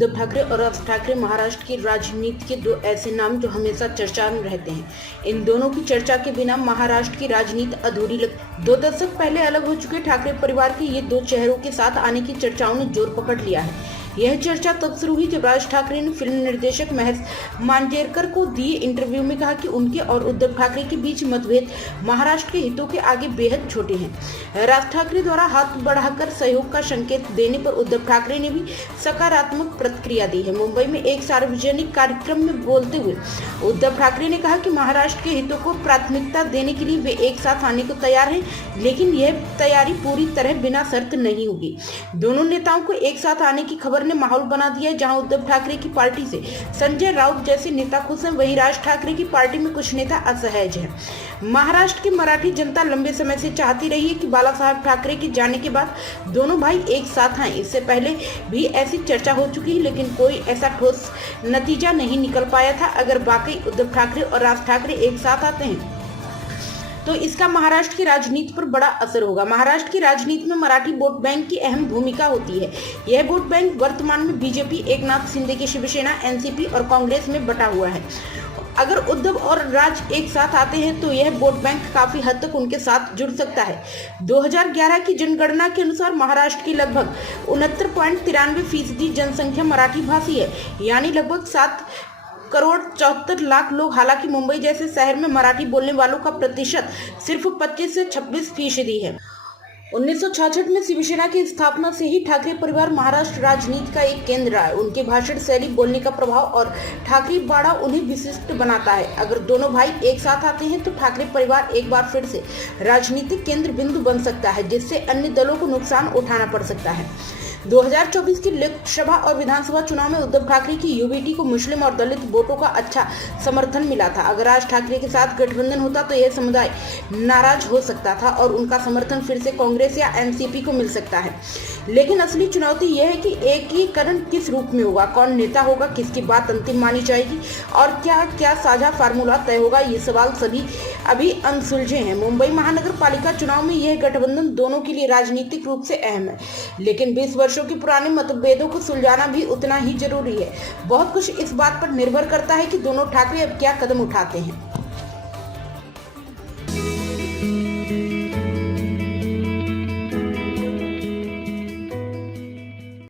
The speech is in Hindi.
उद्धव ठाकरे और राज ठाकरे महाराष्ट्र की राजनीति के दो ऐसे नाम जो हमेशा चर्चा में रहते हैं। इन दोनों की चर्चा के बिना महाराष्ट्र की राजनीति अधूरी लगती। 2 दशक पहले अलग हो चुके ठाकरे परिवार के ये दो चेहरों के साथ आने की चर्चाओं ने जोर पकड़ लिया है। यह चर्चा तब शुरू हुई जब राज ठाकरे ने फिल्म निर्देशक महेश मांजरेकर को दिए इंटरव्यू में कहा कि उनके और उद्धव ठाकरे के बीच मतभेद महाराष्ट्र के हितों के आगे बेहद छोटे हैं। राज ठाकरे द्वारा हाथ बढ़ाकर सहयोग का संकेत देने पर उद्धव ठाकरे ने भी सकारात्मक प्रतिक्रिया दी है। मुंबई में एक सार्वजनिक कार्यक्रम में बोलते हुए उद्धव ठाकरे ने कहा कि महाराष्ट्र के हितों को प्राथमिकता देने के लिए वे एक साथ आने को तैयार हैं, लेकिन यह तैयारी पूरी तरह बिना शर्त नहीं होगी। दोनों नेताओं को एक साथ आने की खबर ने माहौल बना दिया है। जहां उद्धव ठाकरे की पार्टी से संजय राउत जैसे नेता खुश हैं, वहीं राज ठाकरे की पार्टी में कुछ नेता असहज हैं। महाराष्ट्र की मराठी जनता लंबे समय से चाहती रही है कि बाला साहब ठाकरे के जाने के बाद दोनों भाई एक साथ आए। इससे पहले भी ऐसी चर्चा हो चुकी है, लेकिन कोई ऐसा ठोस नतीजा नहीं निकल पाया था। अगर वाकई उद्धव ठाकरे और राज ठाकरे एक साथ आते हैं तो इसका महाराष्ट्र की राजनीति पर बड़ा असर होगा। महाराष्ट्र की राजनीति में मराठी वोट बैंक की अहम भूमिका होती है। यह वोट बैंक वर्तमान में बीजेपी, एकनाथ शिंदे की शिवसेना, एनसीपी और कांग्रेस में बटा हुआ है। अगर उद्धव और राज एक साथ आते हैं तो यह वोट बैंक काफी हद तक उनके साथ जुड़ सकता है। 2011 की जनगणना के अनुसार महाराष्ट्र की लगभग 69.93% जनसंख्या मराठी भाषी है, यानी लगभग 7,74,00,000 लोग। हालांकि मुंबई जैसे शहर में मराठी बोलने वालों का प्रतिशत सिर्फ 25 से 26% है। 1966 में शिवसेना की स्थापना से ही ठाकरे परिवार महाराष्ट्र राजनीति का एक केंद्र रहा है। उनके भाषण शैली, बोलने का प्रभाव और ठाकरे बाड़ा उन्हें विशिष्ट बनाता है। अगर दोनों भाई एक साथ आते हैं तो ठाकरे परिवार एक बार फिर से राजनीतिक केंद्र बिंदु बन सकता है, जिससे अन्य दलों को नुकसान उठाना पड़ सकता है। 2024 की लोकसभा और विधानसभा चुनाव में उद्धव ठाकरे की यूबीटी को मुस्लिम और दलित वोटों का अच्छा समर्थन मिला था। अगर राज ठाकरे के साथ गठबंधन होता तो यह समुदाय नाराज हो सकता था और उनका समर्थन फिर से कांग्रेस या एनसीपी को मिल सकता है। लेकिन असली चुनौती यह है कि एकीकरण किस रूप में होगा, कौन नेता होगा, किसकी बात अंतिम मानी जाएगी और क्या क्या साझा फार्मूला तय होगा। ये सवाल सभी अभी अनसुलझे हैं। मुंबई महानगर पालिका चुनाव में यह गठबंधन दोनों के लिए राजनीतिक रूप से अहम है, लेकिन 20 वर्षों के पुराने मतभेदों को सुलझाना भी उतना ही जरूरी है। बहुत कुछ इस बात पर निर्भर करता है कि दोनों ठाकरे अब क्या कदम उठाते हैं।